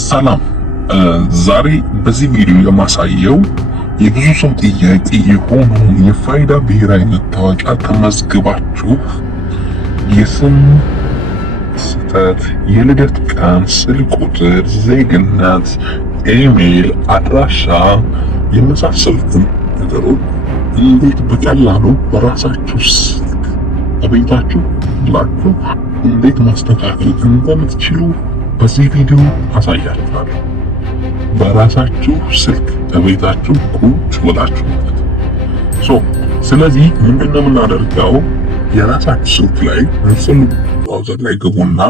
ሰላም ዛሬ በዚህ ቪዲዮ የማሳየው የብዙ ሰው ጥያቄ የሆነውን የፋይዳ ብሔራዊ መታወቂያ ተመዝግባችሁ የስም ስህተት፣ የልደት ቀን፣ ስልክ ቁጥር፣ ዜግነት፣ ኢሜል፣ አድራሻ የመሳሰሉትን ነገሮች እንዴት በቀላሉ በራሳችሁ ስልክ በቤታችሁ ብላችሁ እንዴት ማስተካከል እንደምትችሉ በዚህ ቪዲዮ አሳያችኋለሁ። በራሳችሁ ስልክ በቤታችሁ ቁጭ ብላችሁ ማለት ነው። ስለዚህ ምንድነው የምናደርገው? የራሳችሁ ስልክ ላይ ምስል ብራውዘር ላይ ገቡና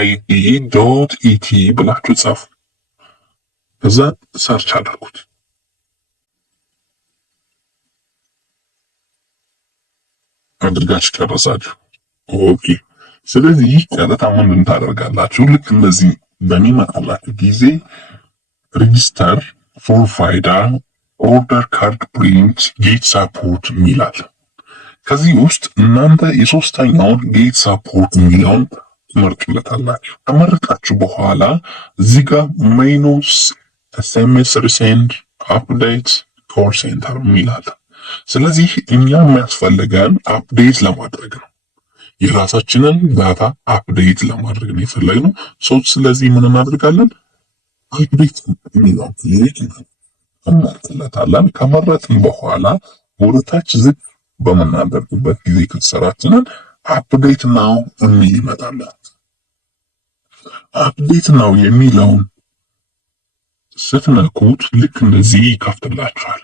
id.et ብላችሁ ጻፉ። ከዛ ሰርች አድርጉት። አድርጋችሁ ጨረሳችሁ። ኦኬ። ስለዚህ ቀጥታ ምን ታደርጋላችሁ? ልክ እንደዚህ በሚመጣላችሁ ጊዜ ሬጂስተር ፎር ፋይዳ ኦርደር ካርድ ፕሪንት ጌት ሳፖርት ሚላል። ከዚህ ውስጥ እናንተ የሶስተኛውን ጌት ሳፖርት ሚለውን ትመርጡለታላችሁ። ከመረጣችሁ በኋላ እዚህ ጋር ሜኑስ ኤስኤምኤስ ሪሴንድ አፕዴት ኮል ሴንተር ሚላል። ስለዚህ እኛ የሚያስፈልገን አፕዴት ለማድረግ ነው። የራሳችንን ዳታ አፕዴት ለማድረግ ነው የፈለግነው። ስለዚህ ምን እናደርጋለን? አፕዴት የሚለውን ክሊክ እናደርግለታለን። ከመረጥን በኋላ ወደታች ዝቅ በምናደርግበት ጊዜ ከሰራችንን አፕዴት ናው የሚል ይመጣል። አፕዴት ናው የሚለውን ስትነኩት ልክ እንደዚህ ይከፍትላችኋል።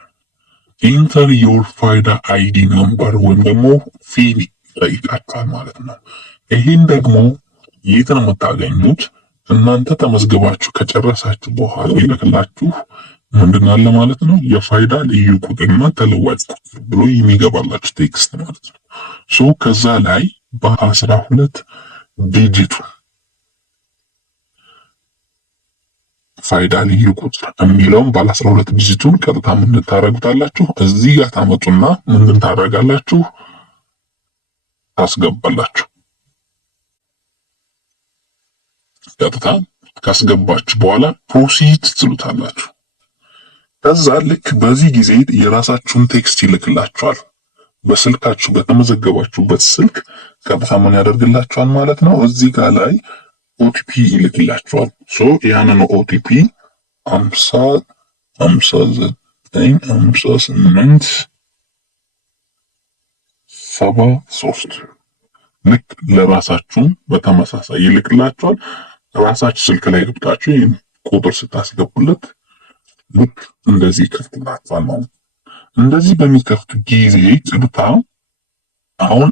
ኢንተር ዮር ፋይዳ አይዲ ነምበር ወይም ደግሞ ፊኒ ይጠይቃችኋል ማለት ነው። ይህን ደግሞ የት ነው የምታገኙት? እናንተ ተመዝግባችሁ ከጨረሳችሁ በኋላ ይልክላችሁ ምንድን አለ ማለት ነው፣ የፋይዳ ልዩ ቁጥርና ተለዋጭ ቁጥር ብሎ የሚገባላችሁ ቴክስት ማለት ነው። ከዛ ላይ በ12 ዲጂቱ ፋይዳ ልዩ ቁጥር የሚለውን ባለ12 ዲጂቱን ቀጥታ ምን ታረጉታላችሁ? እዚህ ጋር ታመጡና ምን ታደርጋላችሁ? ታስገባላችሁ። ቀጥታ ካስገባችሁ በኋላ ፕሮሲድ ትሉታላችሁ። ከዛ ልክ በዚህ ጊዜ የራሳችሁን ቴክስት ይልክላችኋል። በስልካችሁ በተመዘገባችሁበት ስልክ ቀጥታ ምን ያደርግላችኋል ማለት ነው። እዚህ ጋር ላይ ኦቲፒ ይልክላችኋል። ያንን ኦቲፒ 50595873 ልክ ለራሳችሁ በተመሳሳይ ይልክላችኋል። ራሳችሁ ስልክ ላይ ገብታችሁ ይሄን ቁጥር ስታስገቡለት ልክ እንደዚህ ይከፍትላችኋል ማለት ነው። እንደዚህ በሚከፍቱ ጊዜ ቀጥታ አሁን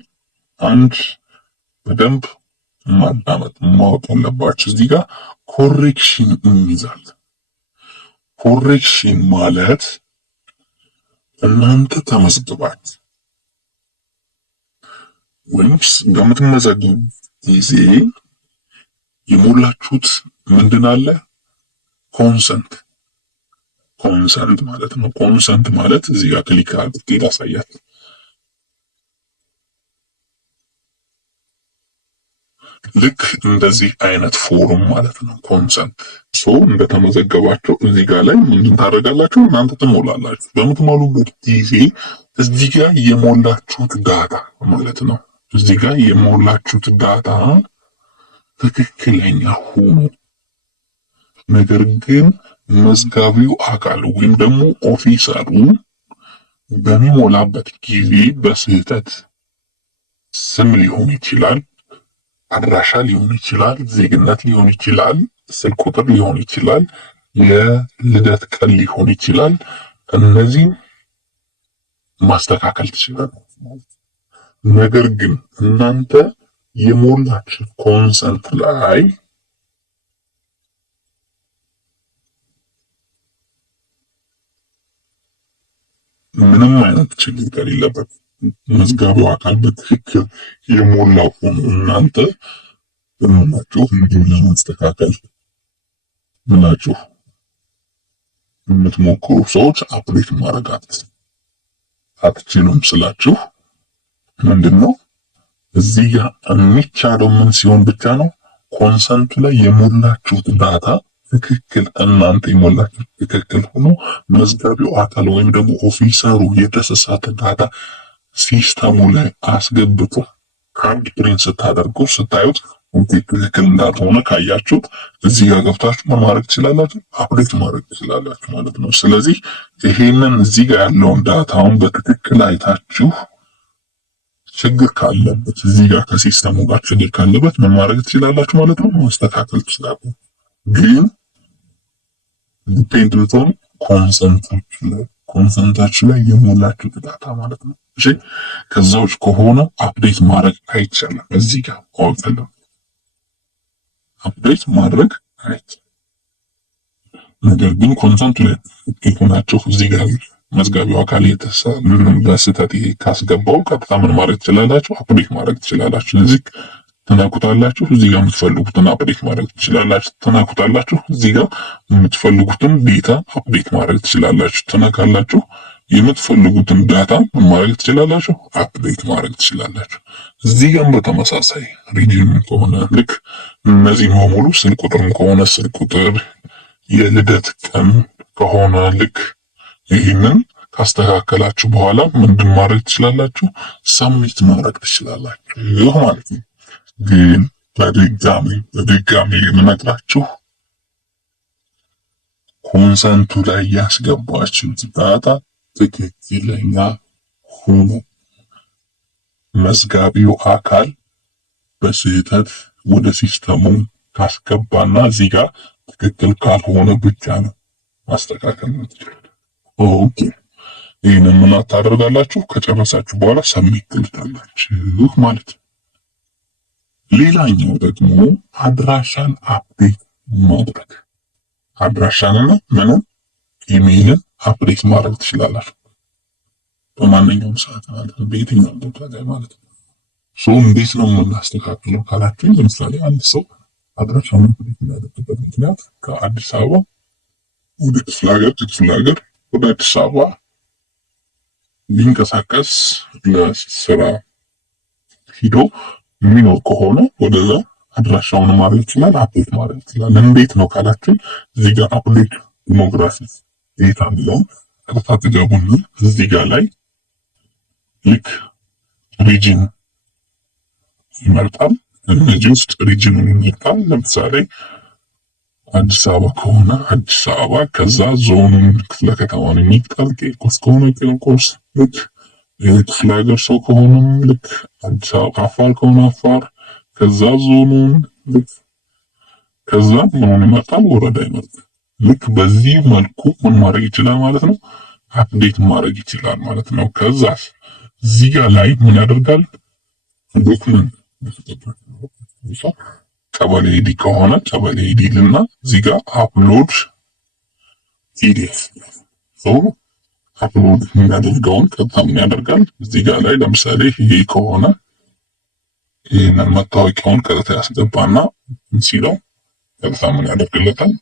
አንድ በደንብ ማዳመጥ ማወቅ ያለባችሁ እዚህ ጋር ኮሬክሽን ይይዛል። ኮሬክሽን ማለት እናንተ ተመዝግባችሁ ወይስ በምትመዘግቡ ጊዜ የሞላችሁት ምንድን አለ? ኮንሰንት ማለት ነው። ኮንሰንት ማለት እዚህ ጋር ክሊክ አድርጌ ላሳያችሁ። ልክ እንደዚህ አይነት ፎርም ማለት ነው ኮንሰንት። እንደተመዘገባችሁ እዚህ ጋር ላይ ምን ታደርጋላችሁ? እናንተ ትሞላላችሁ። በምትሞሉበት ጊዜ እዚህ ጋር የሞላችሁት ዳታ ማለት ነው። እዚህ ጋር የሞላችሁት ዳታ ትክክለኛ ሆኖ ነገር ግን መዝጋቢው አካል ወይም ደግሞ ኦፊሰሩ በሚሞላበት ጊዜ በስህተት ስም ሊሆን ይችላል፣ አድራሻ ሊሆን ይችላል፣ ዜግነት ሊሆን ይችላል፣ ስልክ ቁጥር ሊሆን ይችላል፣ የልደት ቀን ሊሆን ይችላል። እነዚህን ማስተካከል ትችላላችሁ። ነገር ግን እናንተ የሞላችሁ ኮንሰንት ላይ ምንም አይነት ችግር ከሌለበት መዝጋቢው አካል በትክክል የሞላው ሆኖ እናንተ ምናችሁ እንዲሁ ለማስተካከል ምናችሁ የምትሞክሩ ሰዎች አፕዴት ማድረግ አትችሉም ስላችሁ ምንድነው እዚህ ጋር የሚቻለው ምን ሲሆን ብቻ ነው ኮንሰንቱ ላይ የሞላችሁት ዳታ ትክክል እናንተ የሞላችሁ ትክክል ሆኖ መዝጋቢው አካል ወይም ደግሞ ኦፊሰሩ የተሳሳተ ዳታ ሲስተሙ ላይ አስገብቶ ካርድ ፕሪንት ስታደርጉ ስታዩት ትክክል እንዳልሆነ ካያችሁት እዚህ ጋር ገብታችሁ ማድረግ ትችላላችሁ፣ አፕዴት ማድረግ ትችላላችሁ ማለት ነው። ስለዚህ ይሄንን እዚህ ጋር ያለውን ዳታውን በትክክል አይታችሁ ችግር ካለበት እዚህ ጋር ከሲስተሙ ጋር ችግር ካለበት ምን ማድረግ ትችላላችሁ ማለት ነው፣ ማስተካከል ትችላላችሁ። ግን ዲፔንድ ብትሆኑ ኮንሰንታችሁ ላይ የሞላችሁ ዳታ ማለት ነው። እሺ ከዛ ውጭ ከሆነ አፕዴት ማድረግ አይቻልም። እዚህ ጋር አውጣለሁ አፕዴት ማድረግ አይቻልም። ነገር ግን ኮንሰንት ላይ ሆናችሁ እዚህ ጋር መዝጋቢው አካል በስህተት ካስገባው ቀጥታ ምን ማድረግ ትችላላችሁ? አፕዴት ማድረግ ትችላላችሁ። ስለዚህ ትነኩታላችሁ፣ እዚህ ጋር የምትፈልጉትን አፕዴት ማድረግ ትችላላችሁ። ትነኩታላችሁ፣ እዚህ ጋር የምትፈልጉትን ዴታ አፕዴት ማድረግ ትችላላችሁ። ትነካላችሁ፣ የምትፈልጉትን ዳታ ምን ማድረግ ትችላላችሁ? አፕዴት ማድረግ ትችላላችሁ። እዚህ ጋር በተመሳሳይ ሪጅን ከሆነ ልክ እነዚህ በሙሉ ስልክ ቁጥርም ከሆነ ስልክ ቁጥር፣ የልደት ቀን ከሆነ ልክ ይህንን ካስተካከላችሁ በኋላ ምንድን ማድረግ ትችላላችሁ? ሰሚት ማድረግ ትችላላችሁ ይህ ማለት ነው። ግን በድጋሚ የምነግራችሁ ኮንሰንቱ ላይ ያስገባችሁት ዳታ ትክክለኛ ሆኖ መዝጋቢው አካል በስህተት ወደ ሲስተሙ ካስገባና እዚህ ጋር ትክክል ካልሆነ ብቻ ነው ማስተካከል ነው። ኦኬ ይህንን ምን ታደርጋላችሁ? ከጨረሳችሁ በኋላ ሰሚት ትሉታላችሁ ማለት ነው። ሌላኛው ደግሞ አድራሻን አፕዴት ማድረግ። አድራሻንና ምንም ኢሜይልን አፕዴት ማድረግ ትችላላችሁ በማንኛውም ሰዓት ማለት ነው፣ በየትኛውም ቦታ ላይ ማለት ነው። እንዴት ነው የምናስተካክለው ካላችሁ፣ ለምሳሌ አንድ ሰው አድራሻውን አፕዴት የሚያደርግበት ምክንያት ከአዲስ አበባ ወደ ክፍለ ሀገር ወደ አዲስ አበባ ሊንቀሳቀስ ለስራ ሂዶ የሚኖር ከሆነ ወደዛ አድራሻውን ማድረግ ይችላል፣ አፕዴት ማድረግ ይችላል። እንዴት ነው ካላችሁ እዚህ ጋር አፕዴት ዲሞግራፊ ዴታ የሚለውን ቀጥታ ትገቡና እዚህ ጋር ላይ ልክ ሪጅን ይመርጣል። እነዚህ ውስጥ ሪጅኑን ይመርጣል። ለምሳሌ አዲስ አበባ ከሆነ አዲስ አበባ፣ ከዛ ዞኑን ክፍለ ከተማውን ይመርጣል። ቄርቆስ ከሆነ ቄርቆስ፣ ልክ የክፍለ ሀገር ሰው ከሆነም ልክ አዲስ አበባ፣ አፋር ከሆነ አፋር፣ ከዛ ዞኑን ልክ ከዛ ምኑን ይመርጣል፣ ወረዳ ይመርጣል። ልክ በዚህ መልኩ ምን ማድረግ ይችላል ማለት ነው፣ አፕዴት ማድረግ ይችላል ማለት ነው። ከዛ እዚህ ጋር ላይ ምን ያደርጋል? ዶክመንት ቀበሌ አይዲ ከሆነ ቀበሌ አይዲ ልና እዚህ ጋር አፕሎድ ፒዲኤፍ አፕሎድ የሚያደርገውን ቀጥታ ምን ያደርጋል? እዚህ ጋር ላይ ለምሳሌ ይሄ ከሆነ ይሄንን መታወቂያውን ቀጥታ ያስገባና ሲለው ቀጥታ ምን ያደርግለታል?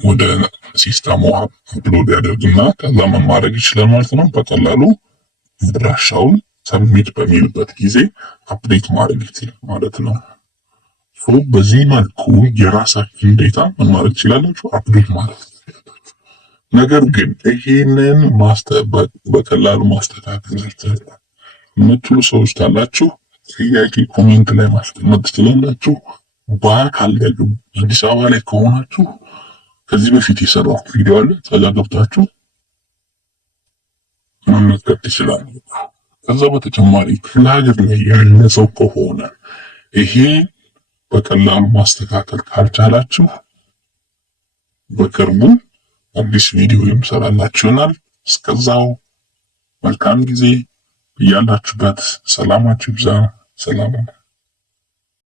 ወደ ሲስተሙ አፕሎድ ያደርግና ከዛ ምን ማድረግ ይችላል ማለት ነው። በቀላሉ አድራሻውን ሰብሚት በሚልበት ጊዜ አፕዴት ማድረግ ይችላል ማለት ነው። በዚህ መልኩ የራሳችን ዴታ ምን ማድረግ ትችላላችሁ? አፕዴት ማድረግ ትችላላችሁ። ነገር ግን ይሄንን በቀላሉ ማስተካከል ይቻላል የምትሉ ሰዎች ካላችሁ ጥያቄ ኮሜንት ላይ ማስቀመጥ ትችላላችሁ። በአካል ደግሞ አዲስ አበባ ላይ ከሆናችሁ ከዚህ በፊት የሰራሁት ቪዲዮ አለ፣ ከዛ ገብታችሁ መመልከት ትችላላችሁ። ከዛ በተጨማሪ ክፍለ ሀገር ላይ ያለ ሰው ከሆነ ይሄ በቀላሉ ማስተካከል ካልቻላችሁ በቅርቡ አዲስ ቪዲዮ የምሰራላችሁ ይሆናል። እስከዛው መልካም ጊዜ፣ እያላችሁበት ሰላማችሁ ይብዛ። ሰላም